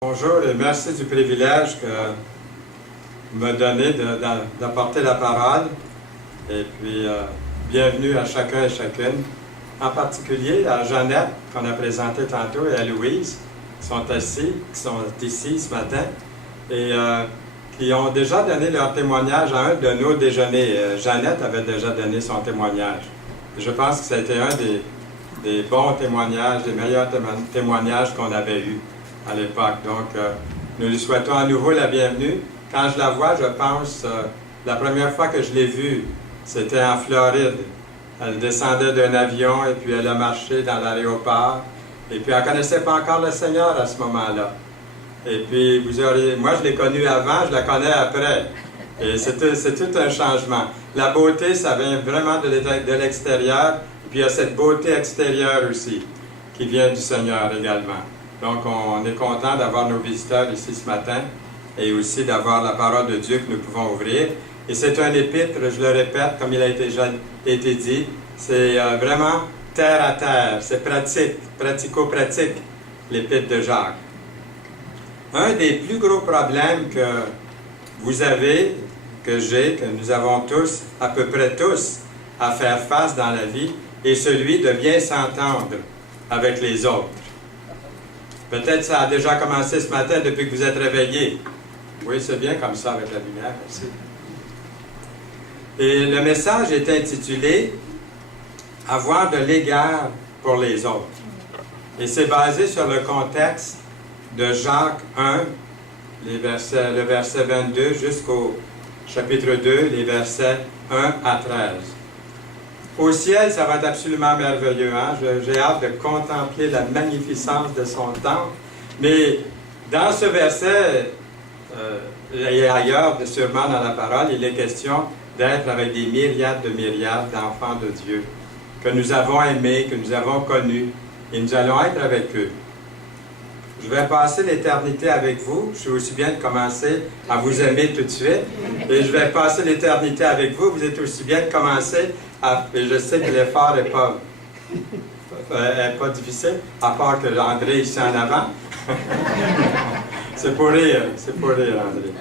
Bonjour et merci du privilège que vous me donnez d'apporter la parole. Et puis, bienvenue à chacun et chacune. En particulier à Jeannette, qu'on a présentée tantôt, et à Louise, qui sont ici ce matin, et qui ont déjà donné leur témoignage à un de nos déjeuners. Jeannette avait déjà donné son témoignage. Et je pense que ça a été un des bons témoignages, des meilleurs témoignages qu'on avait eus à l'époque. Donc, nous lui souhaitons à nouveau la bienvenue. Quand je la vois, je pense, la première fois que je l'ai vue, c'était en Floride. Elle descendait d'un avion et puis elle a marché dans l'aéroport. Et puis, elle ne connaissait pas encore le Seigneur à ce moment-là. Et puis, moi, je l'ai connue avant, je la connais après. Et c'est tout un changement. La beauté, ça vient vraiment de l'extérieur. Et puis, il y a cette beauté extérieure aussi, qui vient du Seigneur également. Donc, on est content d'avoir nos visiteurs ici ce matin et aussi d'avoir la parole de Dieu que nous pouvons ouvrir. Et c'est un épître, je le répète, comme il a été dit, c'est vraiment terre à terre, c'est pratique, pratico-pratique, l'épître de Jacques. Un des plus gros problèmes que vous avez, que j'ai, que nous avons tous, à peu près tous, à faire face dans la vie, est celui de bien s'entendre avec les autres. Peut-être ça a déjà commencé ce matin depuis que vous êtes réveillés. Oui, c'est bien comme ça avec la lumière, merci. Et le message est intitulé « Avoir de l'égard pour les autres ». Et c'est basé sur le contexte de Jacques 1, le verset 22 jusqu'au chapitre 2, les versets 1 à 13. Au ciel, ça va être absolument merveilleux. Hein? J'ai hâte de contempler la magnificence de son temple. Mais dans ce verset, et ailleurs, sûrement dans la parole, il est question d'être avec des myriades d'enfants de Dieu, que nous avons aimés, que nous avons connus, et nous allons être avec eux. Je vais passer l'éternité avec vous. Je suis aussi bien de commencer à vous aimer tout de suite. Et je vais passer l'éternité avec vous. Vous êtes aussi bien de commencer et je sais que l'effort n'est pas difficile, à part que André ici en avant. C'est pour rire, André.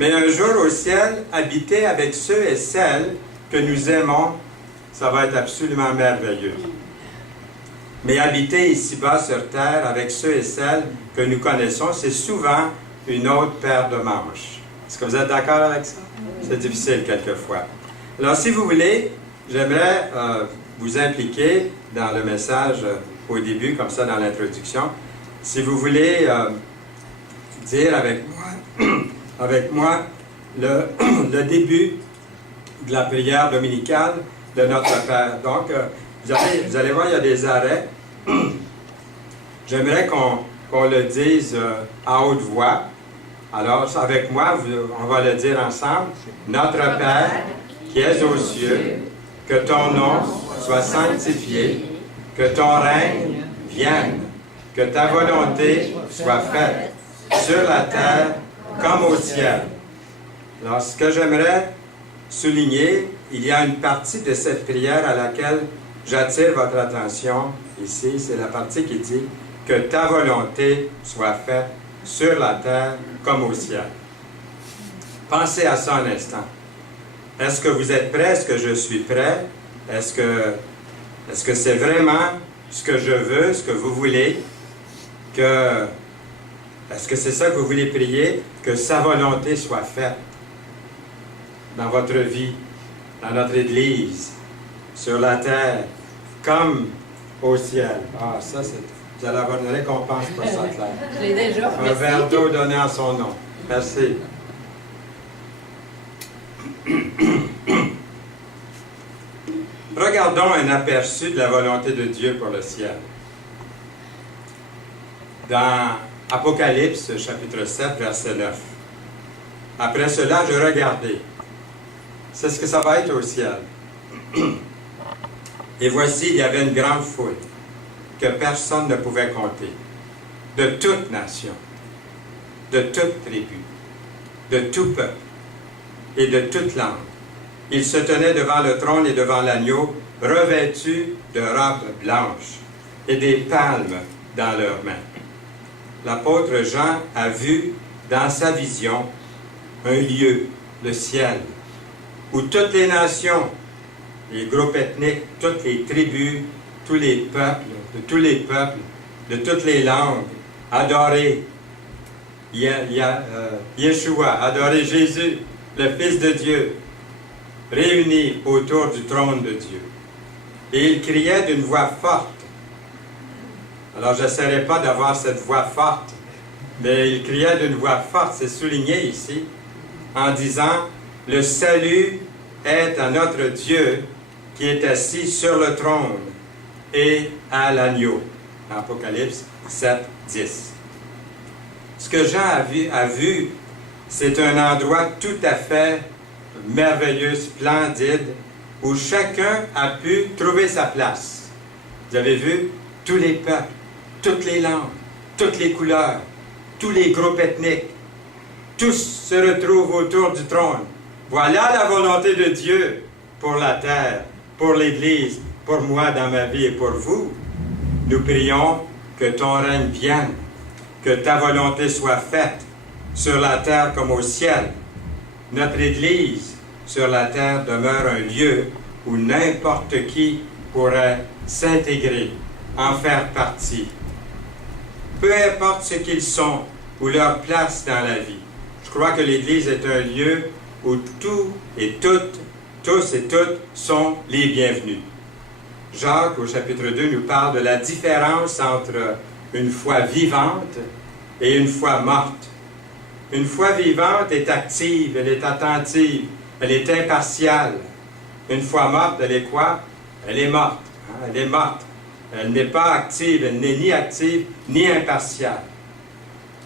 Mais un jour au ciel, habiter avec ceux et celles que nous aimons, ça va être absolument merveilleux. Mais habiter ici-bas sur terre avec ceux et celles que nous connaissons, c'est souvent une autre paire de manches. Est-ce que vous êtes d'accord avec ça? C'est difficile quelquefois. Alors, si vous voulez, j'aimerais vous impliquer dans le message au début, comme ça, dans l'introduction. Si vous voulez dire avec moi le début de la prière dominicale de notre Père. Donc, vous allez voir, il y a des arrêts. J'aimerais qu'on le dise à haute voix. Alors, avec moi, on va le dire ensemble. Notre Père, qui es aux cieux, que ton nom soit sanctifié, que ton règne vienne, que ta volonté soit faite sur la terre comme au ciel. Alors, ce que j'aimerais souligner, il y a une partie de cette prière à laquelle j'attire votre attention ici. C'est la partie qui dit « Que ta volonté soit faite sur la terre comme au ciel ». Pensez à ça un instant. Est-ce que vous êtes prêts? Est-ce que je suis prêt? Est-ce que c'est vraiment ce que je veux, ce que vous voulez? Est-ce que c'est ça que vous voulez prier? Que sa volonté soit faite dans votre vie, dans notre Église, sur la terre, comme au ciel. Ah, ça, vous allez avoir une récompense pour ça, Claire. Je l'ai déjà. Un verre d'eau donné en son nom. Merci. Regardons un aperçu de la volonté de Dieu pour le ciel. Dans Apocalypse, chapitre 7, verset 9. Après cela, je regardai. C'est ce que ça va être au ciel. Et voici, il y avait une grande foule que personne ne pouvait compter, de toute nation, de toute tribu, de tout peuple et de toute langue. Ils se tenaient devant le trône et devant l'agneau, revêtus de robes blanches et des palmes dans leurs mains. l'apôtre Jean a vu dans sa vision un lieu, le ciel, où toutes les nations, les groupes ethniques, toutes les tribus, tous les peuples, de toutes les langues, adoraient Yeshua, adoraient Jésus, le Fils de Dieu, réunis autour du trône de Dieu. Et il criait d'une voix forte. Alors, je n'essaierai pas d'avoir cette voix forte, mais il criait d'une voix forte, c'est souligné ici, en disant, « Le salut est à notre Dieu qui est assis sur le trône et à l'agneau. » Apocalypse 7, 10. Ce que Jean a vu, c'est un endroit tout à fait merveilleux, splendide, où chacun a pu trouver sa place. Vous avez vu? Tous les peuples, toutes les langues, toutes les couleurs, tous les groupes ethniques, tous se retrouvent autour du trône. Voilà la volonté de Dieu pour la terre, pour l'Église, pour moi dans ma vie et pour vous. Nous prions que ton règne vienne, que ta volonté soit faite sur la terre comme au ciel. Notre Église sur la terre demeure un lieu où n'importe qui pourrait s'intégrer, en faire partie. Peu importe ce qu'ils sont ou leur place dans la vie. Je crois que l'Église est un lieu où tous et toutes sont les bienvenus. Jacques, au chapitre 2, nous parle de la différence entre une foi vivante et une foi morte. Une foi vivante est active, elle est attentive, elle est impartiale. Une foi morte, elle est quoi? Elle est morte. Hein? Elle est morte. Elle n'est pas active, elle n'est ni active ni impartiale.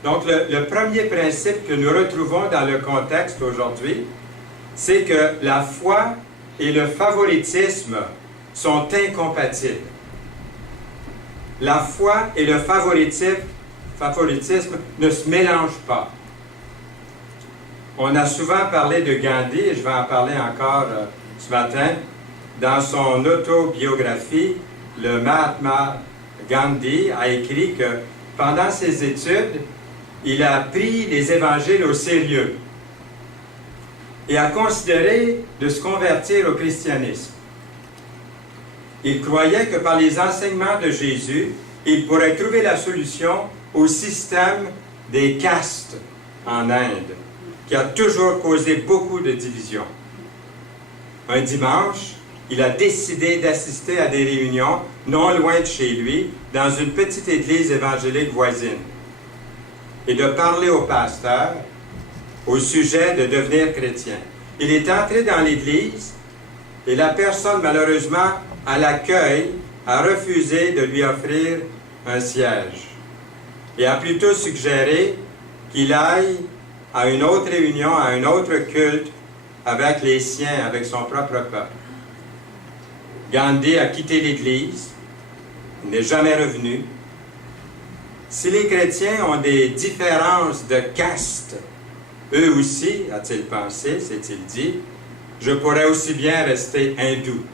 Donc, le premier principe que nous retrouvons dans le contexte aujourd'hui, c'est que la foi et le favoritisme sont incompatibles. La foi et le favoritisme ne se mélangent pas. On a souvent parlé de Gandhi, et je vais en parler encore ce matin. Dans son autobiographie, le Mahatma Gandhi a écrit que pendant ses études, il a pris les évangiles au sérieux et a considéré de se convertir au christianisme. Il croyait que par les enseignements de Jésus, il pourrait trouver la solution au système des castes en Inde, qui a toujours causé beaucoup de divisions. Un dimanche, il a décidé d'assister à des réunions non loin de chez lui, dans une petite église évangélique voisine, et de parler au pasteur au sujet de devenir chrétien. Il est entré dans l'église et la personne, malheureusement, à l'accueil, a refusé de lui offrir un siège et a plutôt suggéré qu'il aille à une autre réunion, à un autre culte avec les siens, avec son propre peuple. Gandhi a quitté l'Église, il n'est jamais revenu. Si les chrétiens ont des différences de caste, eux aussi, a-t-il pensé, s'est-il dit, je pourrais aussi bien rester hindou.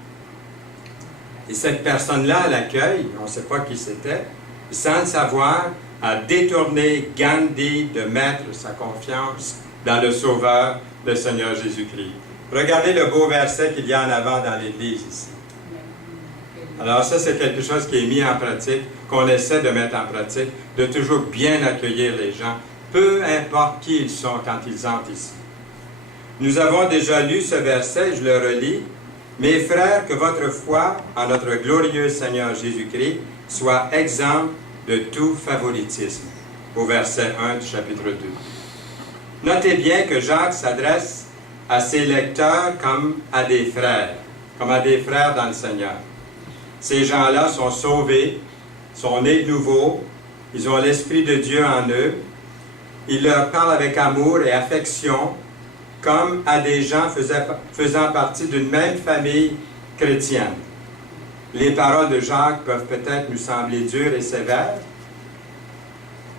Et cette personne-là, à l'accueil, on ne sait pas qui c'était, sans le savoir, a détourné Gandhi de mettre sa confiance dans le Sauveur, le Seigneur Jésus-Christ. Regardez le beau verset qu'il y a en avant dans l'Église ici. Alors ça, c'est quelque chose qui est mis en pratique, qu'on essaie de mettre en pratique, de toujours bien accueillir les gens, peu importe qui ils sont quand ils entrent ici. Nous avons déjà lu ce verset, je le relis. « Mes frères, que votre foi en notre glorieux Seigneur Jésus-Christ soit exempte de tout favoritisme. » Au verset 1 du chapitre 2. Notez bien que Jacques s'adresse à ses lecteurs comme à des frères dans le Seigneur. Ces gens-là sont sauvés, sont nés de nouveau, ils ont l'Esprit de Dieu en eux. Il leur parle avec amour et affection, comme à des gens faisant partie d'une même famille chrétienne. Les paroles de Jacques peuvent peut-être nous sembler dures et sévères,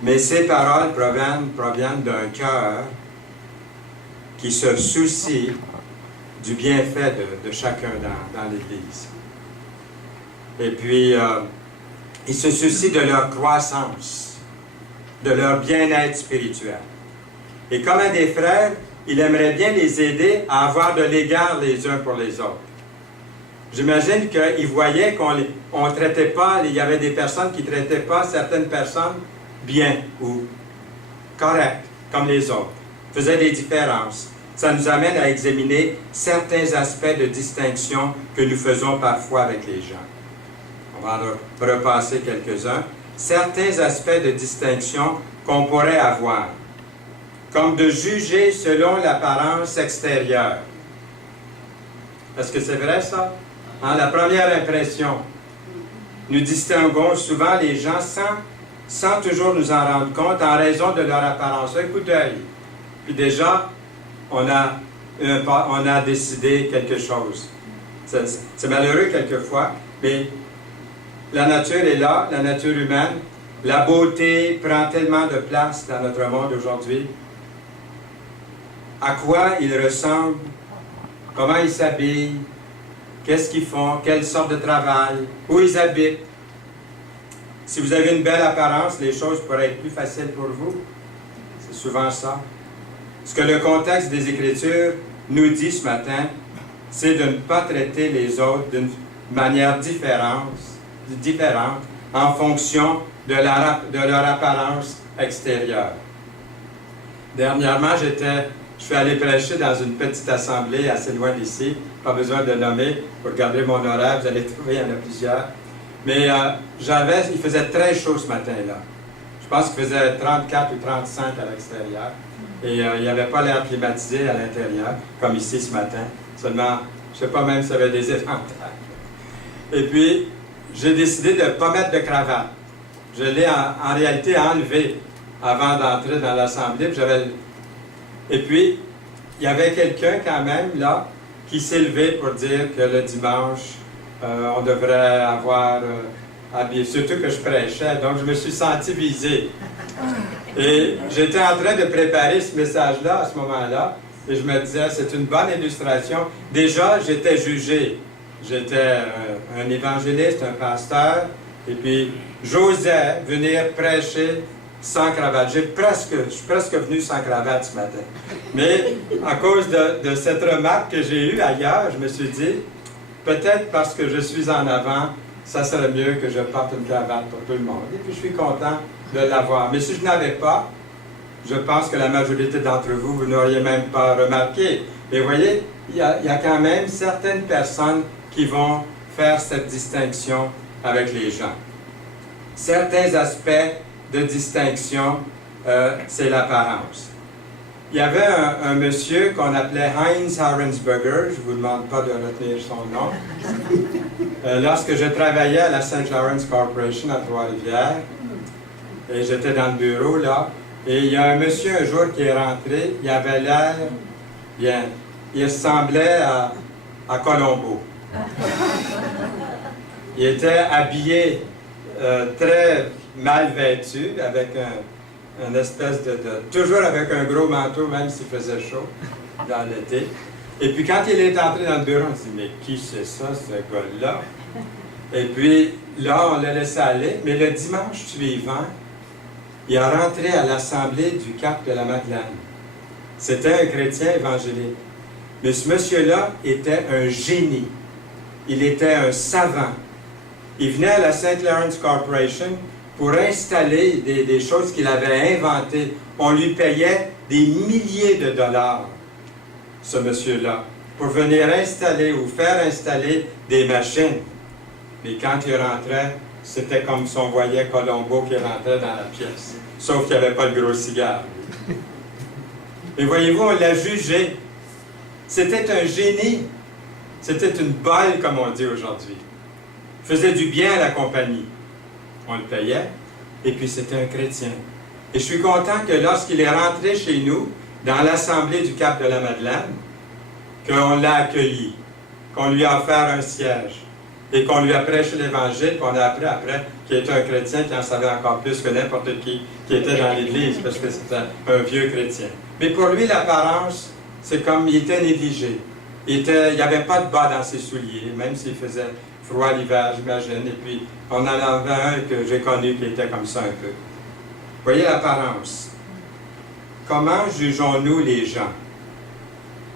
mais ces paroles proviennent d'un cœur qui se soucie du bienfait de chacun dans l'Église. Et puis, il se soucie de leur croissance. de leur bien-être spirituel. Et comme un des frères, il aimerait bien les aider à avoir de l'égard les uns pour les autres. J'imagine qu'il voyait qu'on ne traitait pas, il y avait des personnes qui ne traitaient pas certaines personnes bien ou correctes, comme les autres, faisaient des différences. Ça nous amène à examiner certains aspects de distinction que nous faisons parfois avec les gens. On va en repasser quelques-uns. Certains aspects de distinction qu'on pourrait avoir, comme de juger selon l'apparence extérieure. Est-ce que c'est vrai, ça? Hein, la première impression. Nous distinguons souvent les gens sans toujours nous en rendre compte en raison de leur apparence. Un coup d'œil. Puis déjà, on a décidé quelque chose. C'est malheureux quelquefois, mais la nature est là, la nature humaine. La beauté prend tellement de place dans notre monde aujourd'hui. À quoi ils ressemblent, comment ils s'habillent, qu'est-ce qu'ils font, quelle sorte de travail, où ils habitent. Si vous avez une belle apparence, les choses pourraient être plus faciles pour vous. C'est souvent ça. Ce que le contexte des Écritures nous dit ce matin, c'est de ne pas traiter les autres d'une manière différente en fonction de leur apparence extérieure. Dernièrement, je suis allé prêcher dans une petite assemblée assez loin d'ici, pas besoin de nommer, pour regarder mon horaire, vous allez trouver, il y en a plusieurs. Mais il faisait très chaud ce matin-là. Je pense qu'il faisait 34 ou 35 à l'extérieur. Et il n'y avait pas l'air climatisé à l'intérieur, comme ici ce matin. Seulement, je ne sais pas même s'il y avait des éventails. Et puis, j'ai décidé de ne pas mettre de cravate. Je l'ai en réalité enlevé avant d'entrer dans l'assemblée. Et puis, il y avait quelqu'un quand même là qui s'est levé pour dire que le dimanche, on devrait avoir habillé, surtout que je prêchais, donc je me suis senti visé. Et j'étais en train de préparer ce message-là à ce moment-là, et je me disais, c'est une bonne illustration. Déjà, j'étais jugé. J'étais un évangéliste, un pasteur, et puis j'osais venir prêcher sans cravate. Je suis presque venu sans cravate ce matin. Mais à cause de cette remarque que j'ai eue ailleurs, je me suis dit, peut-être parce que je suis en avant, ça serait mieux que je porte une cravate pour tout le monde. Et puis je suis content de l'avoir. Mais si je n'avais pas, je pense que la majorité d'entre vous, vous n'auriez même pas remarqué. Mais vous voyez, il y a quand même certaines personnes qui vont faire cette distinction avec les gens. Certains aspects de distinction, c'est l'apparence. Il y avait un monsieur qu'on appelait Heinz Harrensberger, je ne vous demande pas de retenir son nom. Lorsque je travaillais à la St. Lawrence Corporation à Trois-Rivières, et j'étais dans le bureau là, et il y a un monsieur un jour qui est rentré, il avait l'air bien, il ressemblait à Colombo. Il était habillé très mal vêtu, avec un espèce toujours avec un gros manteau, même s'il faisait chaud dans l'été. Et puis quand il est entré dans le bureau, on s'est dit, mais qui c'est ça, ce gars-là? Et puis là, on l'a laissé aller, mais le dimanche suivant, il est rentré à l'assemblée du Cap de la Madeleine. C'était un chrétien évangélique. Mais ce monsieur-là était un génie. Il était un savant. Il venait à la St. Lawrence Corporation pour installer des choses qu'il avait inventées. On lui payait des milliers de dollars, ce monsieur-là, pour venir installer ou faire installer des machines. Mais quand il rentrait, c'était comme si on voyait Colombo qui rentrait dans la pièce. Sauf qu'il n'y avait pas le gros cigare. Et voyez-vous, on l'a jugé. C'était un génie. C'était une balle, comme on dit aujourd'hui. Il faisait du bien à la compagnie. On le payait. Et puis, c'était un chrétien. Et je suis content que lorsqu'il est rentré chez nous, dans l'assemblée du Cap de la Madeleine, qu'on l'a accueilli, qu'on lui a offert un siège, et qu'on lui a prêché l'Évangile, qu'on a appris après qu'il était un chrétien qui en savait encore plus que n'importe qui était dans l'Église, parce que c'était un vieux chrétien. Mais pour lui, l'apparence, c'est comme il était négligé. Il n'y avait pas de bas dans ses souliers, même s'il faisait froid l'hiver, j'imagine. Et puis, on en avait un que j'ai connu qui était comme ça un peu. Voyez l'apparence. Comment jugeons-nous les gens?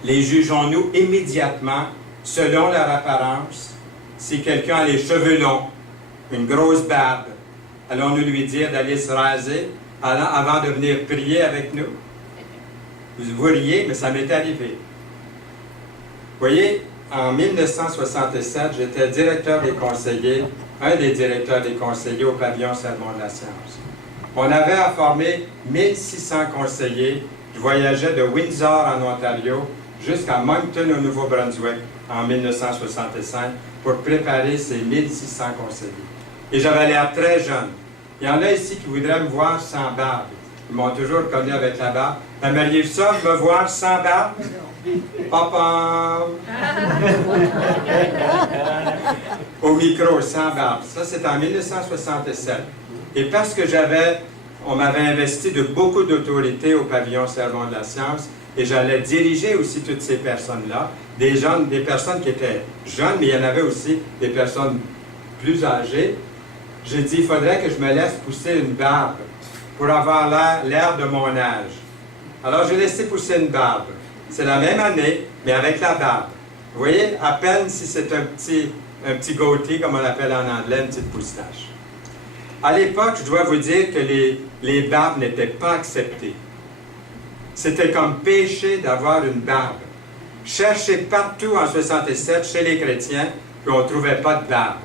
Les jugeons-nous immédiatement selon leur apparence? Si quelqu'un a les cheveux longs, une grosse barbe, allons-nous lui dire d'aller se raser avant de venir prier avec nous? Vous riez, mais ça m'est arrivé. Vous voyez, en 1967, j'étais directeur des conseillers, un des directeurs des conseillers au pavillon Sermon de la Science. On avait à former 1600 conseillers. Je voyageais de Windsor en Ontario jusqu'à Moncton au Nouveau-Brunswick en 1965 pour préparer ces 1600 conseillers. Et j'avais l'air très jeune. Il y en a ici qui voudraient me voir sans barbe. Ils m'ont toujours connu avec la barbe. Aimeriez-vous ça, me voir sans barbe? Papa! Au micro, sans barbe. Ça, c'est en 1967. Et parce que on m'avait investi de beaucoup d'autorité au pavillon Sermon de la Science, et j'allais diriger aussi toutes ces personnes-là, des personnes qui étaient jeunes, mais il y en avait aussi des personnes plus âgées. J'ai dit, il faudrait que je me laisse pousser une barbe pour avoir l'air de mon âge. Alors, j'ai laissé pousser une barbe. C'est la même année, mais avec la barbe. Vous voyez, à peine si c'est un petit goatee, comme on l'appelle en anglais, une petite moustache. À l'époque, je dois vous dire que les barbes n'étaient pas acceptées. C'était comme péché d'avoir une barbe. Cherchez partout en 67 chez les chrétiens, puis on ne trouvait pas de barbe.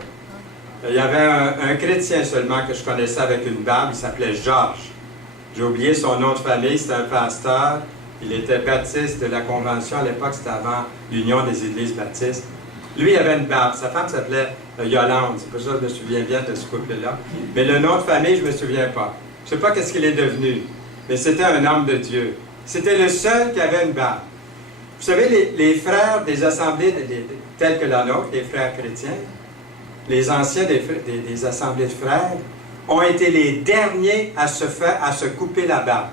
Il y avait un chrétien seulement que je connaissais avec une barbe, il s'appelait Georges. J'ai oublié son nom de famille, c'était un pasteur. Il était baptiste de la Convention, à l'époque c'était avant l'Union des Églises baptistes. Lui, il avait une barbe. Sa femme s'appelait Yolande. C'est pour ça que je me souviens bien de ce couple-là. Mais le nom de famille, je ne me souviens pas. Je ne sais pas qu'est-ce qu'il est devenu. Mais c'était un homme de Dieu. C'était le seul qui avait une barbe. Vous savez, les frères des assemblées telles que la nôtre, les frères chrétiens, les anciens des assemblées de frères, ont été les derniers à se couper la barbe.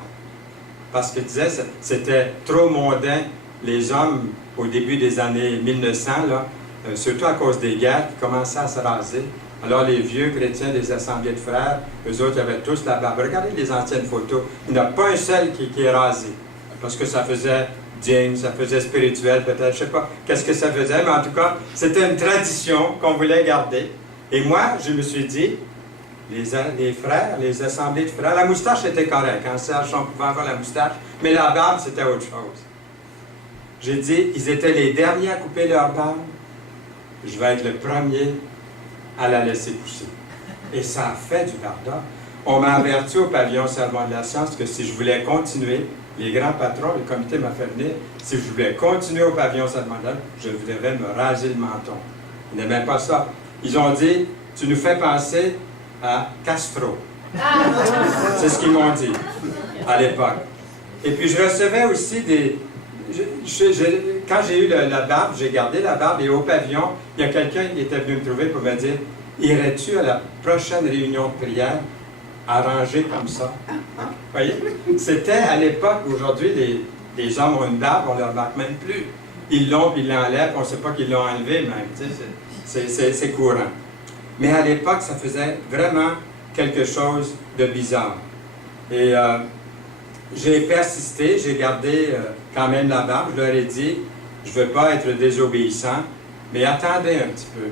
Parce qu'ils disaient que c'était trop mondain. Les hommes, au début des années 1900, là, surtout à cause des guerres, qui commençaient à se raser. Alors les vieux chrétiens des assemblées de frères, eux autres avaient tous la barbe. Regardez les anciennes photos. Il n'y en a pas un seul qui est rasé. Parce que ça faisait digne, ça faisait spirituel peut-être, je ne sais pas qu'est-ce que ça faisait, mais en tout cas, c'était une tradition qu'on voulait garder. Et moi, je me suis dit, les frères, les assemblées de frères, la moustache était correcte. En Serge, on pouvait avoir la moustache, mais la barbe, c'était autre chose. J'ai dit, ils étaient les derniers à couper leur barbe. Je vais être le premier à la laisser pousser. Et ça a fait du bardard. On m'a averti au pavillon Sermon de la Science que si je voulais continuer, les grands patrons, le comité m'a fait venir, si je voulais continuer au pavillon Sermon de la Science, je devais me raser le menton. Ils n'aimaient pas ça. Ils ont dit, tu nous fais penser à Castro. C'est ce qu'ils m'ont dit à l'époque. Et puis je recevais aussi quand j'ai eu la barbe, j'ai gardé la barbe, et au pavillon, il y a quelqu'un qui était venu me trouver pour me dire, irais-tu à la prochaine réunion de prière arrangée comme ça? Vous voyez? C'était à l'époque, aujourd'hui, les hommes ont une barbe, on ne le remarque même plus. Ils l'ont, puis ils l'enlèvent, on ne sait pas qu'ils l'ont enlevé même. C'est courant. Mais à l'époque, ça faisait vraiment quelque chose de bizarre. Et j'ai persisté, j'ai gardé quand même la barbe. Je leur ai dit, je ne veux pas être désobéissant, mais attendez un petit peu.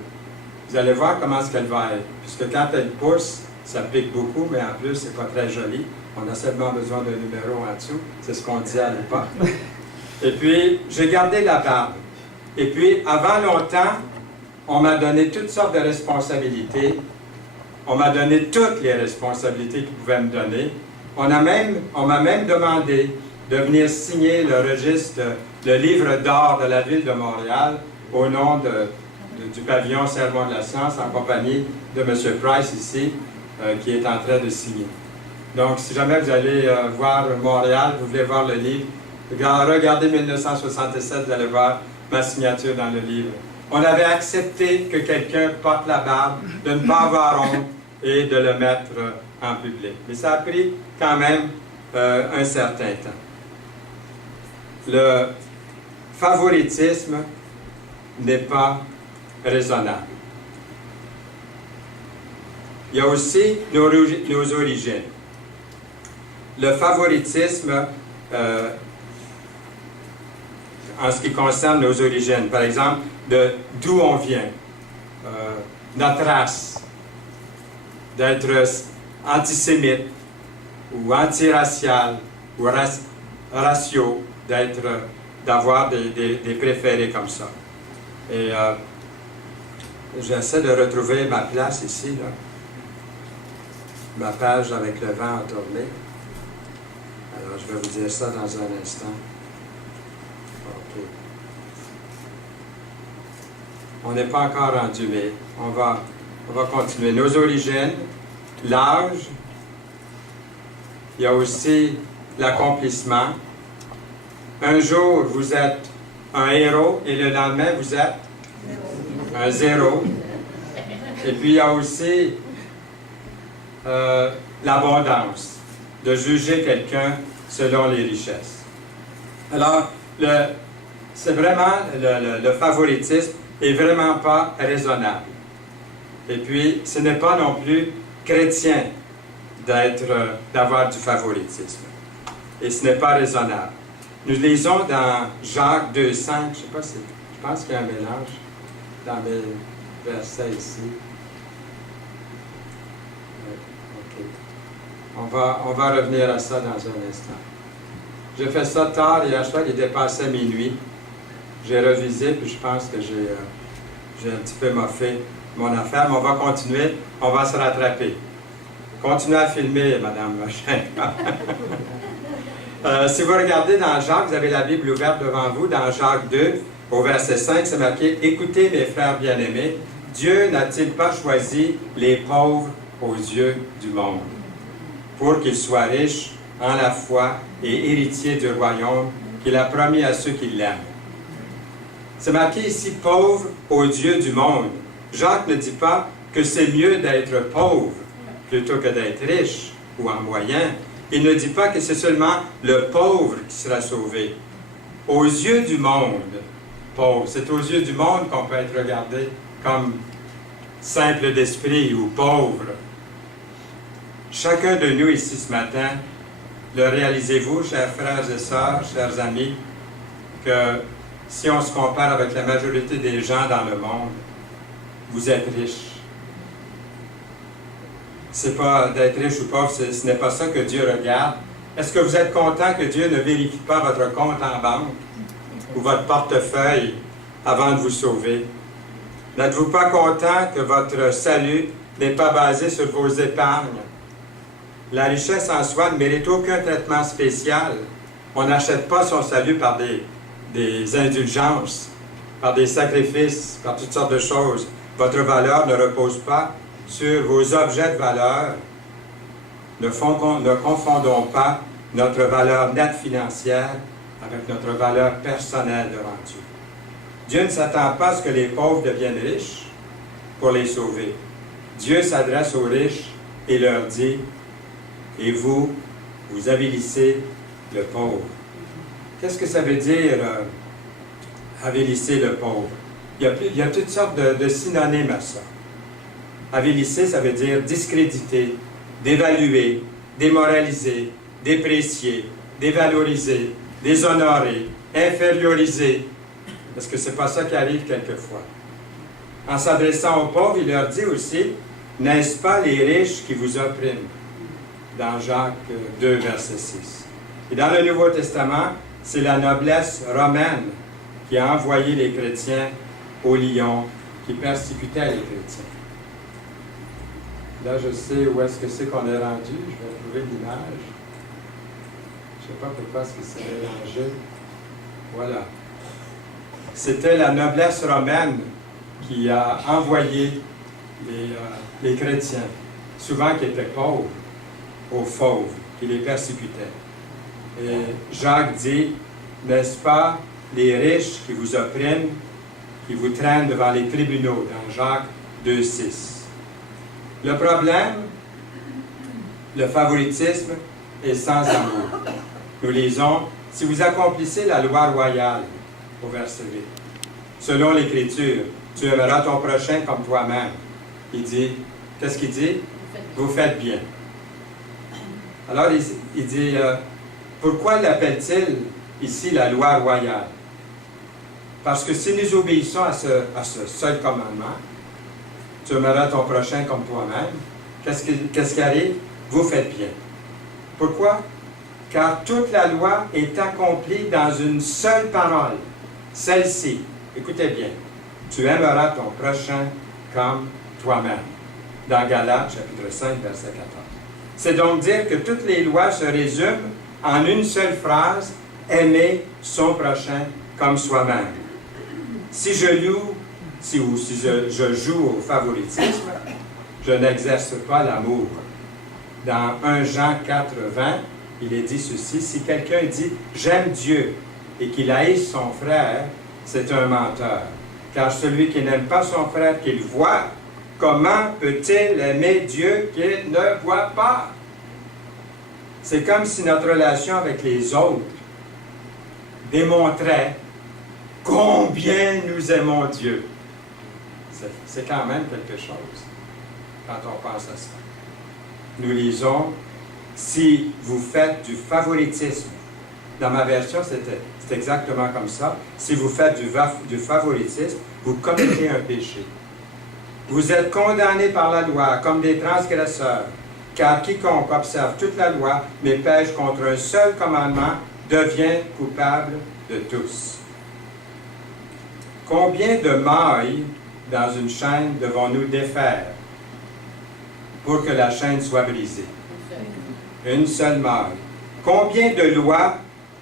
Vous allez voir comment est-ce qu'elle va être. Puisque quand elle pousse, ça pique beaucoup, mais en plus, c'est pas très joli. On a seulement besoin d'un numéro en dessous. C'est ce qu'on disait à l'époque. Et puis, j'ai gardé la barbe. Et puis, avant longtemps, on m'a donné toutes sortes de responsabilités. On m'a donné toutes les responsabilités qu'ils pouvaient me donner. On m'a même demandé de venir signer le registre, le livre d'or de la ville de Montréal au nom du pavillon Sermon de la Science en compagnie de M. Price ici, qui est en train de signer. Donc, si jamais vous allez voir Montréal, vous voulez voir le livre, regardez 1967, vous allez voir ma signature dans le livre. On avait accepté que quelqu'un porte la barbe, de ne pas avoir honte et de le mettre en public. Mais ça a pris quand même un certain temps. Le favoritisme n'est pas raisonnable. Il y a aussi nos origines. le favoritisme en ce qui concerne nos origines. Par exemple, d'où on vient, notre race, d'être antisémite ou antiracial ou raciaux, d'avoir des préférés comme ça. Et j'essaie de retrouver ma place ici, là. Ma page avec le vent a tourné. Alors, je vais vous dire ça dans un instant. OK. On n'est pas encore rendu, mais on va continuer. Nos origines, l'âge, il y a aussi l'accomplissement. Un jour, vous êtes un héros et le lendemain, vous êtes un zéro. Et puis, il y a aussi l'abondance, de juger quelqu'un selon les richesses. Alors, c'est vraiment, le favoritisme n'est vraiment pas raisonnable. Et puis, ce n'est pas non plus chrétien d'avoir du favoritisme. Et ce n'est pas raisonnable. Nous lisons dans Jacques 2,5, je ne sais pas si, je pense qu'il y a un mélange dans mes versets ici. On va revenir à ça dans un instant. J'ai fait ça tard hier soir, il dépassait minuit. J'ai revisé, puis je pense que j'ai un petit peu moffé mon affaire, mais on va continuer, on va se rattraper. Continuez à filmer, Madame Machin. Si vous regardez dans Jacques, vous avez la Bible ouverte devant vous, dans Jacques 2, au verset 5, c'est marqué « Écoutez, mes frères bien-aimés, Dieu n'a-t-il pas choisi les pauvres aux yeux du monde, pour qu'ils soient riches en la foi et héritiers du royaume qu'il a promis à ceux qui l'aiment. » C'est marqué ici « pauvre aux yeux du monde ». Jacques ne dit pas que c'est mieux d'être pauvre plutôt que d'être riche ou en moyen. Il ne dit pas que c'est seulement le pauvre qui sera sauvé. Aux yeux du monde, pauvre, c'est aux yeux du monde qu'on peut être regardé comme simple d'esprit ou pauvre. Chacun de nous ici ce matin, le réalisez-vous, chers frères et sœurs, chers amis, que si on se compare avec la majorité des gens dans le monde, vous êtes riches. C'est pas d'être riche ou pauvre, ce n'est pas ça que Dieu regarde. Est-ce que vous êtes content que Dieu ne vérifie pas votre compte en banque ou votre portefeuille avant de vous sauver? N'êtes-vous pas content que votre salut n'est pas basé sur vos épargnes? La richesse en soi ne mérite aucun traitement spécial. On n'achète pas son salut par des indulgences, par des sacrifices, par toutes sortes de choses. Votre valeur ne repose pas sur vos objets de valeur. Ne confondons pas notre valeur nette financière avec notre valeur personnelle devant Dieu. Dieu ne s'attend pas à ce que les pauvres deviennent riches pour les sauver. Dieu s'adresse aux riches et leur dit « Et vous, vous avilissez le pauvre. » Qu'est-ce que ça veut dire, avilisser le pauvre? Il y a toutes sortes de synonymes à ça. Avilisser, ça veut dire discréditer, dévaluer, démoraliser, déprécier, dévaloriser, déshonorer, inférioriser. Parce que ce n'est pas ça qui arrive quelquefois. En s'adressant aux pauvres, il leur dit aussi, « N'est-ce pas les riches qui vous oppriment? » Dans Jacques 2, verset 6. Et dans le Nouveau Testament, c'est la noblesse romaine qui a envoyé les chrétiens au lion, qui persécutait les chrétiens. Là, je sais où est-ce que c'est qu'on est rendu. Je vais trouver l'image. Je ne sais pas pourquoi est-ce que c'est mélangé. Voilà. C'était la noblesse romaine qui a envoyé les chrétiens, souvent qui étaient pauvres, aux fauves, qui les persécutaient. Et Jacques dit, n'est-ce pas les riches qui vous oppriment, qui vous traînent devant les tribunaux, dans Jacques 2, 6. Le problème, le favoritisme est sans amour. Nous lisons, si vous accomplissez la loi royale, au verset 8, selon l'Écriture, tu aimeras ton prochain comme toi-même. Il dit, qu'est-ce qu'il dit? Vous faites bien. Alors, il dit, pourquoi l'appelle-t-il ici la loi royale? Parce que si nous obéissons à ce seul commandement, tu aimeras ton prochain comme toi-même, qu'est-ce qui arrive? Vous faites bien. Pourquoi? Car toute la loi est accomplie dans une seule parole, celle-ci. Écoutez bien. Tu aimeras ton prochain comme toi-même. Dans Galates, chapitre 5, verset 14. C'est donc dire que toutes les lois se résument en une seule phrase, aimer son prochain comme soi-même. Si je joue au favoritisme, je n'exerce pas l'amour. Dans 1 Jean 4, 20, il est dit ceci, si quelqu'un dit « j'aime Dieu » et qu'il haïsse son frère, c'est un menteur. Car celui qui n'aime pas son frère qu'il voit, comment peut-il aimer Dieu qu'il ne voit pas? C'est comme si notre relation avec les autres démontrait combien nous aimons Dieu. C'est quand même quelque chose quand on pense à ça. Nous lisons, si vous faites du favoritisme, dans ma version c'est exactement comme ça, si vous faites du favoritisme, vous commettez un péché. Vous êtes condamnés par la loi comme des transgresseurs, car quiconque observe toute la loi, mais pêche contre un seul commandement, devient coupable de tous. Combien de mailles dans une chaîne devons-nous défaire pour que la chaîne soit brisée? Une seule maille. Combien de lois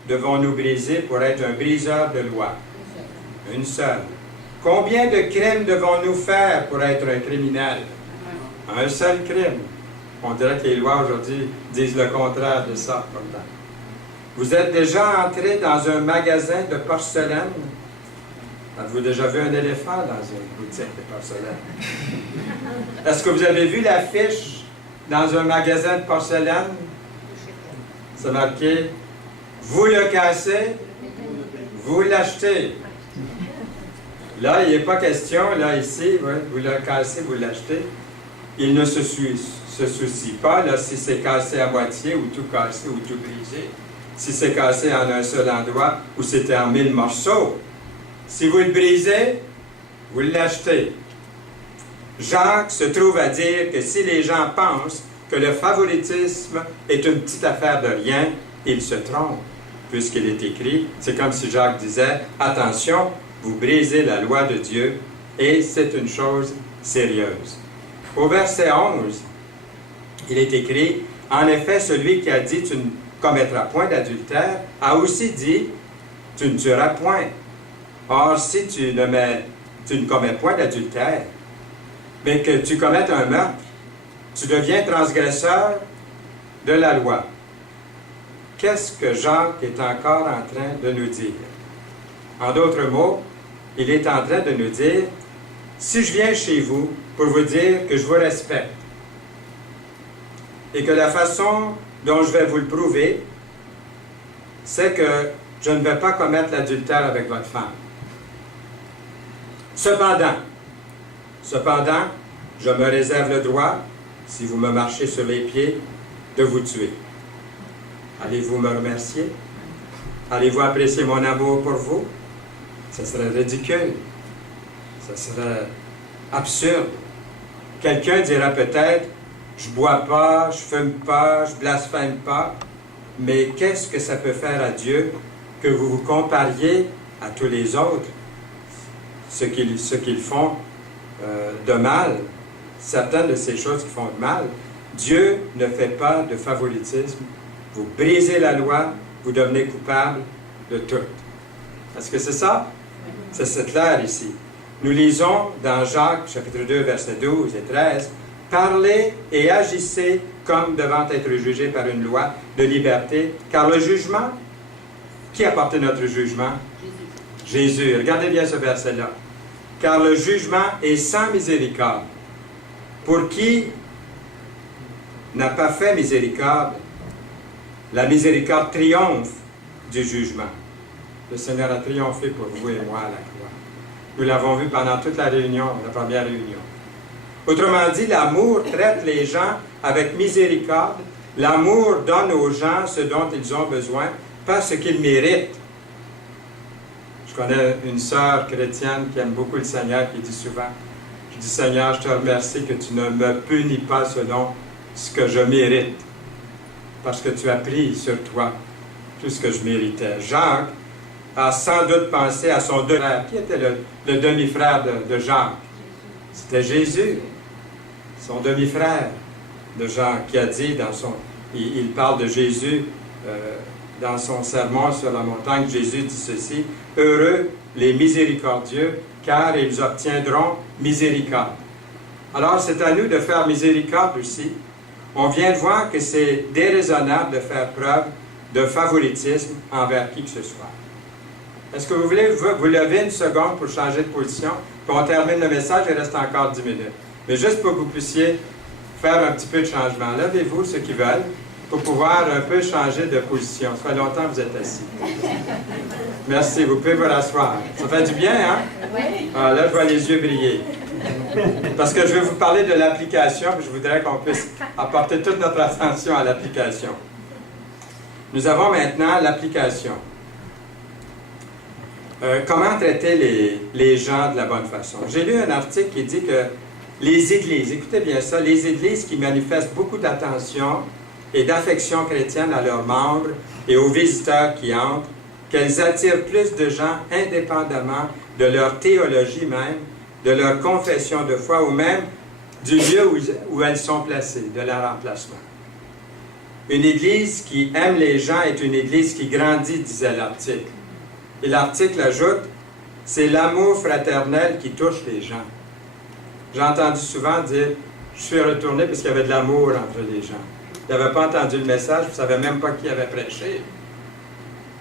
devons-nous briser pour être un briseur de lois? Une seule. Combien de crimes devons-nous faire pour être un criminel? Un seul crime. On dirait que les lois aujourd'hui disent le contraire de ça. Pourtant. Vous êtes déjà entré dans un magasin de porcelaine? Avez-vous déjà vu un éléphant dans une boutique de porcelaine? Est-ce que vous avez vu l'affiche dans un magasin de porcelaine? C'est marqué « Vous le cassez, vous l'achetez ». Là, il n'est pas question, là, ici, ouais, vous le cassez, vous l'achetez. Il ne se soucie pas, là, si c'est cassé à moitié, ou tout cassé, ou tout brisé. Si c'est cassé en un seul endroit, ou c'était en 1000 morceaux. Si vous le brisez, vous l'achetez. Jacques se trouve à dire que si les gens pensent que le favoritisme est une petite affaire de rien, ils se trompent, puisqu'il est écrit, c'est comme si Jacques disait, attention, vous brisez la loi de Dieu, et c'est une chose sérieuse. Au verset 11, il est écrit, en effet, celui qui a dit, tu ne commettras point d'adultère, a aussi dit, tu ne tueras point. Or, si tu ne commets point d'adultère, mais que tu commettes un meurtre, tu deviens transgresseur de la loi. Qu'est-ce que Jacques est encore en train de nous dire? En d'autres mots, il est en train de nous dire, si je viens chez vous pour vous dire que je vous respecte et que la façon dont je vais vous le prouver, c'est que je ne vais pas commettre l'adultère avec votre femme. Cependant, je me réserve le droit, si vous me marchez sur les pieds, de vous tuer. Allez-vous me remercier? Allez-vous apprécier mon amour pour vous? Ça serait ridicule. Ça serait absurde. Quelqu'un dira peut-être, je ne bois pas, je ne fume pas, je ne blasphème pas, mais qu'est-ce que ça peut faire à Dieu que vous vous compariez à tous les autres, ce qu'ils font de mal, certaines de ces choses qui font de mal? Dieu ne fait pas de favoritisme. Vous brisez la loi, vous devenez coupable de tout. Est-ce que c'est ça? C'est clair ici. Nous lisons dans Jacques, chapitre 2, versets 12 et 13, « Parlez et agissez comme devant être jugés par une loi de liberté, car le jugement, qui a porté notre jugement? Jésus. Regardez bien ce verset-là. « Car le jugement est sans miséricorde. Pour qui n'a pas fait miséricorde, la miséricorde triomphe du jugement. » Le Seigneur a triomphé pour vous et moi à la croix. Nous l'avons vu pendant toute la réunion, la première réunion. Autrement dit, l'amour traite les gens avec miséricorde L'amour donne aux gens ce dont ils ont besoin, pas ce qu'ils méritent. Je connais une sœur chrétienne qui aime beaucoup le Seigneur, qui dit souvent, je dis, Seigneur, je te remercie que tu ne me punis pas selon ce que je mérite, parce que tu as pris sur toi tout ce que je méritais. Jacques a sans doute pensé à son demi-frère. Qui était le demi-frère de Jacques? C'était Jésus, son demi-frère de Jacques, qui a dit dans son... Il parle de Jésus dans son sermon sur la montagne. Jésus dit ceci, « Heureux les miséricordieux, car ils obtiendront miséricorde. » Alors, c'est à nous de faire miséricorde aussi. On vient de voir que c'est déraisonnable de faire preuve de favoritisme envers qui que ce soit. Est-ce que vous voulez vous lever une seconde pour changer de position? Puis on termine le message, il reste encore 10 minutes. Mais juste pour que vous puissiez faire un petit peu de changement. Levez-vous, ceux qui veulent, pour pouvoir un peu changer de position. Ça fait longtemps que vous êtes assis. Merci, vous pouvez vous rasseoir. Ça fait du bien, hein? Oui. Ah, là, je vois les yeux briller. Parce que je vais vous parler de l'application, puis je voudrais qu'on puisse apporter toute notre attention à l'application. Nous avons maintenant l'application. Comment traiter les gens de la bonne façon? J'ai lu un article qui dit que les églises, écoutez bien ça, les églises qui manifestent beaucoup d'attention et d'affection chrétienne à leurs membres et aux visiteurs qui entrent, qu'elles attirent plus de gens indépendamment de leur théologie même, de leur confession de foi ou même du lieu où elles sont placées, de leur emplacement. Une église qui aime les gens est une église qui grandit, disait l'article. Et l'article ajoute, c'est l'amour fraternel qui touche les gens. J'ai entendu souvent dire, je suis retourné parce qu'il y avait de l'amour entre les gens. Ils n'avaient pas entendu le message, ils ne savaient même pas qui avait prêché.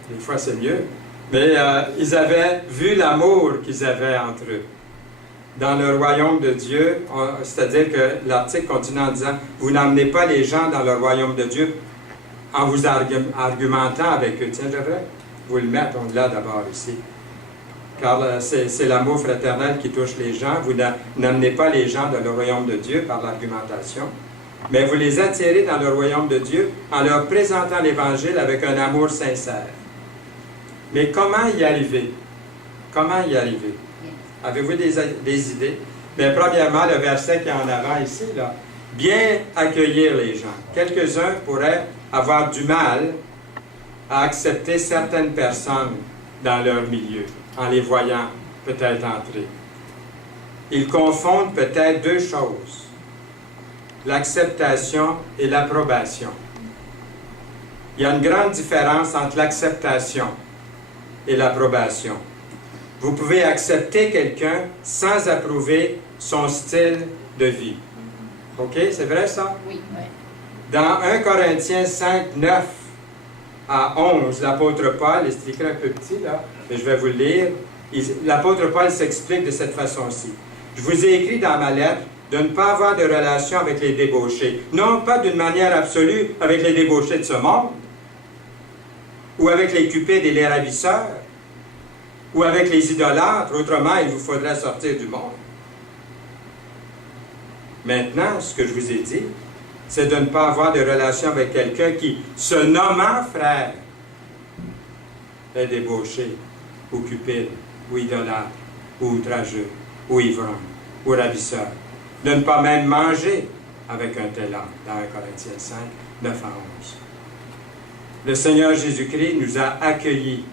Des fois, c'est mieux. Mais ils avaient vu l'amour qu'ils avaient entre eux. Dans le royaume de Dieu, c'est-à-dire que l'article continue en disant, vous n'emmenez pas les gens dans le royaume de Dieu en vous argumentant avec eux. Tiens, je devrais vous le mettre, on l'a d'abord ici. Car c'est l'amour fraternel qui touche les gens. Vous n'amenez pas les gens dans le royaume de Dieu par l'argumentation, mais vous les attirez dans le royaume de Dieu en leur présentant l'Évangile avec un amour sincère. Mais comment y arriver? Comment y arriver? Avez-vous des idées? Bien, premièrement, le verset qui est en avant ici, là, bien accueillir les gens. Quelques-uns pourraient avoir du mal à accepter certaines personnes dans leur milieu, en les voyant peut-être entrer. Ils confondent peut-être deux choses, l'acceptation et l'approbation. Il y a une grande différence entre l'acceptation et l'approbation. Vous pouvez accepter quelqu'un sans approuver son style de vie. OK? C'est vrai ça? Oui. Dans 1 Corinthiens 5, 9 à 11, l'apôtre Paul, c'est écrit un peu petit là, mais je vais vous le lire. L'apôtre Paul s'explique de cette façon-ci. Je vous ai écrit dans ma lettre de ne pas avoir de relation avec les débauchés. Non pas d'une manière absolue avec les débauchés de ce monde, ou avec les cupides et les ravisseurs, ou avec les idolâtres, autrement il vous faudrait sortir du monde. Maintenant, ce que je vous ai dit, c'est de ne pas avoir de relation avec quelqu'un qui, se nommant frère, est débauché, ou cupide, ou idolâtre, ou outrageux, ou ivrogne, ou ravisseur. De ne pas même manger avec un tel homme, dans 1 Corinthiens 5, 9 à 11. Le Seigneur Jésus-Christ nous a accueillis,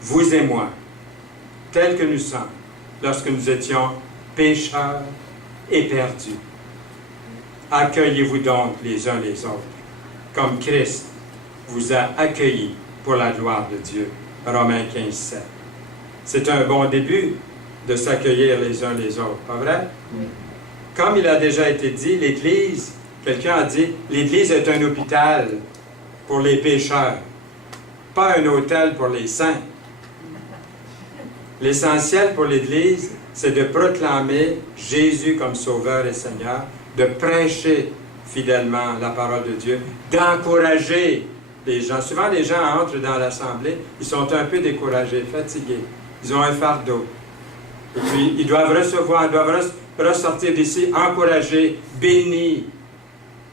vous et moi, tels que nous sommes, lorsque nous étions pécheurs et perdus. Accueillez-vous donc les uns les autres, comme Christ vous a accueillis pour la gloire de Dieu. Romains 15, 7. C'est un bon début de s'accueillir les uns les autres, pas vrai? Oui. Comme il a déjà été dit, l'Église, quelqu'un a dit, l'Église est un hôpital pour les pécheurs, pas un hôtel pour les saints. L'essentiel pour l'Église, c'est de proclamer Jésus comme Sauveur et Seigneur, de prêcher fidèlement la parole de Dieu, d'encourager les gens. Souvent, les gens entrent dans l'assemblée, ils sont un peu découragés, fatigués. Ils ont un fardeau. Et puis, ils doivent recevoir, ils doivent ressortir d'ici encouragés, bénis,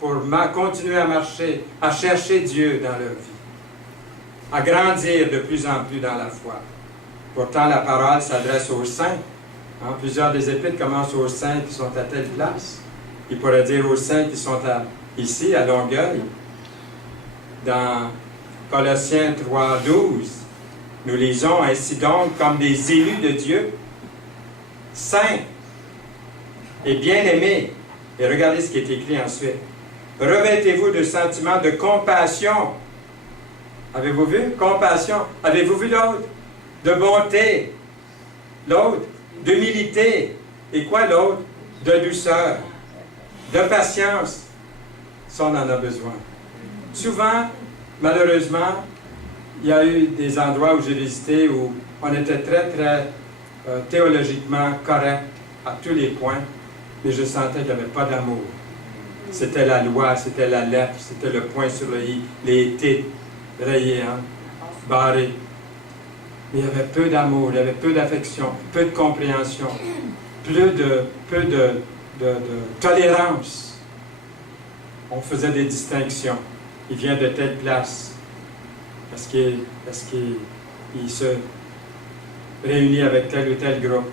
pour continuer à marcher, à chercher Dieu dans leur vie, à grandir de plus en plus dans la foi. Pourtant, la parole s'adresse aux saints. Hein, plusieurs des épîtres commencent aux saints qui sont à telle place. Il pourrait dire aux saints qui sont ici, à Longueuil. Dans Colossiens 3:12, nous lisons ainsi donc comme des élus de Dieu, saints et bien-aimés. Et regardez ce qui est écrit ensuite. Revêtez-vous de sentiments de compassion. Avez-vous vu? Compassion. Avez-vous vu l'autre? De bonté. L'autre, d'humilité. Et quoi l'autre? De douceur. De patience. Ça, on en a besoin. Souvent, malheureusement, il y a eu des endroits où j'ai visité où on était très, très théologiquement correct à tous les points, mais je sentais qu'il n'y avait pas d'amour. C'était la loi, c'était la lettre, c'était le point sur le i, les T rayés, hein, barrés. Mais il y avait peu d'amour, il y avait peu d'affection, peu de compréhension, peu de tolérance. On faisait des distinctions. Il vient de telle place. Parce qu'il se réunit avec tel ou tel groupe.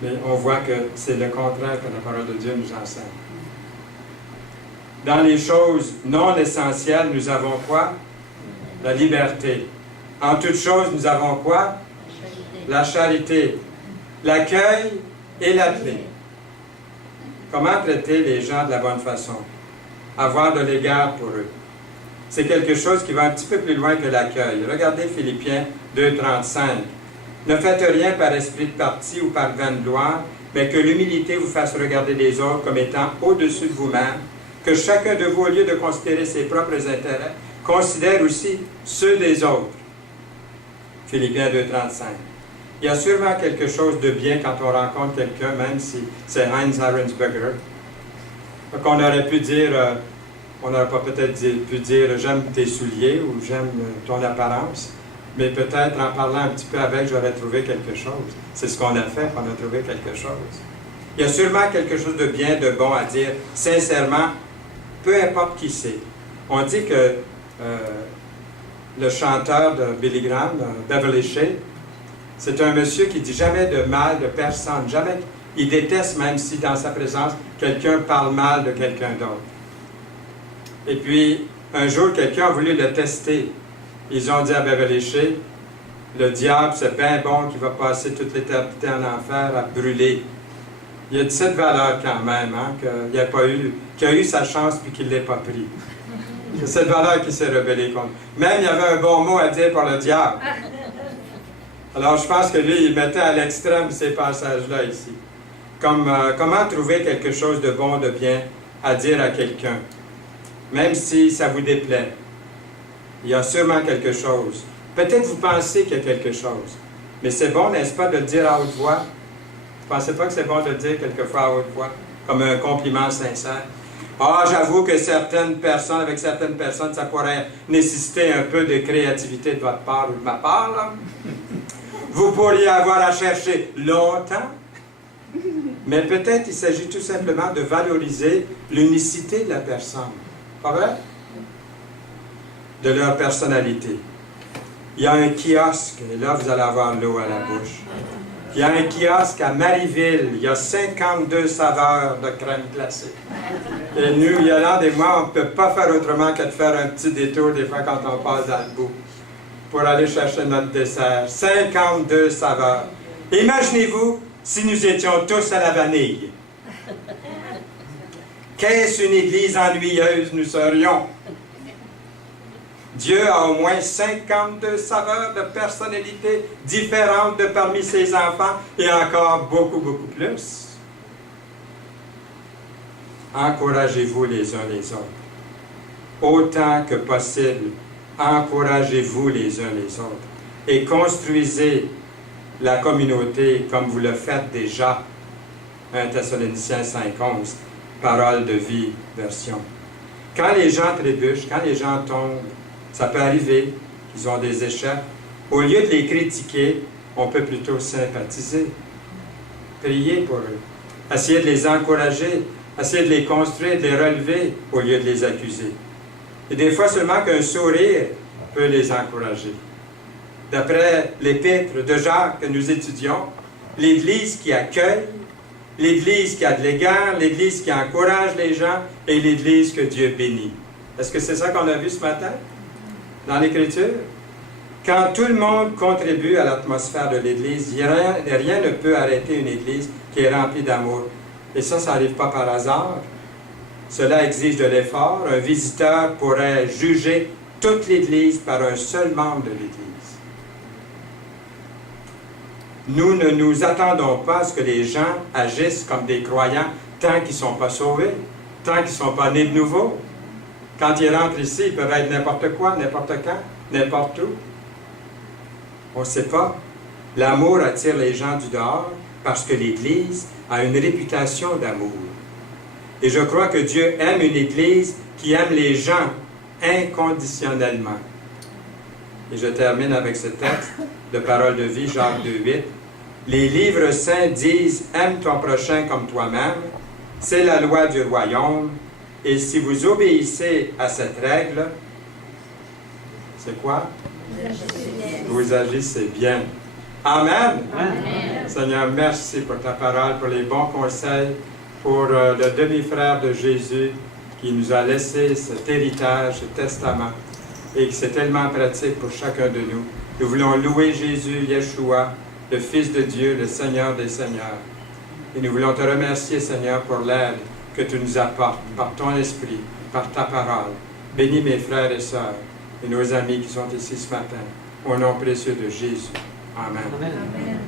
Mais on voit que c'est le contraire que la parole de Dieu nous enseigne. Dans les choses non essentielles, nous avons quoi? La liberté. En toutes choses, nous avons quoi? La charité. L'accueil et la paix. Comment traiter les gens de la bonne façon? Avoir de l'égard pour eux. C'est quelque chose qui va un petit peu plus loin que l'accueil. Regardez Philippiens 2:35. Ne faites rien par esprit de parti ou par vaine gloire, mais que l'humilité vous fasse regarder les autres comme étant au-dessus de vous-même, que chacun de vous, au lieu de considérer ses propres intérêts, considère aussi ceux des autres. Philippiens 2:35. Il y a sûrement quelque chose de bien quand on rencontre quelqu'un, même si c'est Heinz Arensberger, qu'on aurait pu dire, on n'aurait pas peut-être pu dire « j'aime tes souliers » ou « j'aime ton apparence », mais peut-être en parlant un petit peu avec, j'aurais trouvé quelque chose. C'est ce qu'on a fait, on a trouvé quelque chose. Il y a sûrement quelque chose de bien, de bon à dire, sincèrement, peu importe qui c'est. On dit que le chanteur de Billy Graham, Beverly Shea, c'est un monsieur qui dit jamais de mal de personne, jamais. Il déteste même si dans sa présence, quelqu'un parle mal de quelqu'un d'autre. Et puis, un jour, quelqu'un a voulu le tester. Ils ont dit à Beverly Shea, le diable, c'est bien bon qui va passer toute l'éternité en enfer à brûler. Il a dit cette valeur quand même, hein, qu'il a eu sa chance puis qu'il ne l'ait pas pris. C'est cette valeur qui s'est rebellée contre. Même il y avait un bon mot à dire pour le diable. Alors je pense que lui, il mettait à l'extrême ces passages-là ici. Comment trouver quelque chose de bon, de bien à dire à quelqu'un, même si ça vous déplaît. Il y a sûrement quelque chose. Peut-être vous pensez qu'il y a quelque chose, mais c'est bon, n'est-ce pas, de le dire à haute voix? Vous ne pensez pas que c'est bon de le dire quelquefois à haute voix, comme un compliment sincère? Ah, j'avoue que avec certaines personnes, ça pourrait nécessiter un peu de créativité de votre part ou de ma part, là. Vous pourriez avoir à chercher longtemps, mais peut-être il s'agit tout simplement de valoriser l'unicité de la personne. Pas vrai? De leur personnalité. Il y a un kiosque, et là vous allez avoir l'eau à la bouche. Il y a un kiosque à Marieville, il y a 52 saveurs de crème glacée. Et nous, Yolande et moi, on ne peut pas faire autrement que de faire un petit détour des fois quand on passe dans le bout pour aller chercher notre dessert. 52 saveurs. Imaginez-vous si nous étions tous à la vanille. Qu'est-ce une église ennuyeuse nous serions? Dieu a au moins 52 saveurs de personnalités différentes de parmi ses enfants et encore beaucoup, beaucoup plus. Encouragez-vous les uns les autres. Autant que possible, encouragez-vous les uns les autres. Et construisez la communauté comme vous le faites déjà. 1 Thessaloniciens 5:11, parole de vie, version. Quand les gens trébuchent, quand les gens tombent, ça peut arriver qu'ils ont des échecs. Au lieu de les critiquer, on peut plutôt sympathiser. Prier pour eux. Essayer de les encourager. essayer de les construire, de les relever au lieu de les accuser. Et des fois, seulement qu'un sourire peut les encourager. D'après l'épître de Jacques que nous étudions, l'Église qui accueille, l'Église qui a de l'égard, l'Église qui encourage les gens et l'Église que Dieu bénit. Est-ce que c'est ça qu'on a vu ce matin dans l'Écriture? Quand tout le monde contribue à l'atmosphère de l'Église, rien ne peut arrêter une Église qui est remplie d'amour. Et ça n'arrive pas par hasard. Cela exige de l'effort. Un visiteur pourrait juger toute l'Église par un seul membre de l'Église. Nous ne nous attendons pas à ce que les gens agissent comme des croyants tant qu'ils ne sont pas sauvés, tant qu'ils ne sont pas nés de nouveau. Quand ils rentrent ici, ils peuvent être n'importe quoi, n'importe quand, n'importe où. On ne sait pas. L'amour attire les gens du dehors parce que l'Église a une réputation d'amour. Et je crois que Dieu aime une Église qui aime les gens inconditionnellement. Et je termine avec ce texte de Parole de vie, Jacques 2,8. Les livres saints disent « Aime ton prochain comme toi-même ». C'est la loi du royaume. Et si vous obéissez à cette règle, c'est quoi? Vous agissez bien. Amen. Amen. Seigneur, merci pour ta parole, pour les bons conseils, pour le demi-frère de Jésus qui nous a laissé cet héritage, ce testament, et que c'est tellement pratique pour chacun de nous. Nous voulons louer Jésus, Yeshua, le Fils de Dieu, le Seigneur des Seigneurs. Et nous voulons te remercier, Seigneur, pour l'aide que tu nous apportes par ton esprit, par ta parole. Bénis mes frères et sœurs et nos amis qui sont ici ce matin. Au nom précieux de Jésus. Amen. Amen.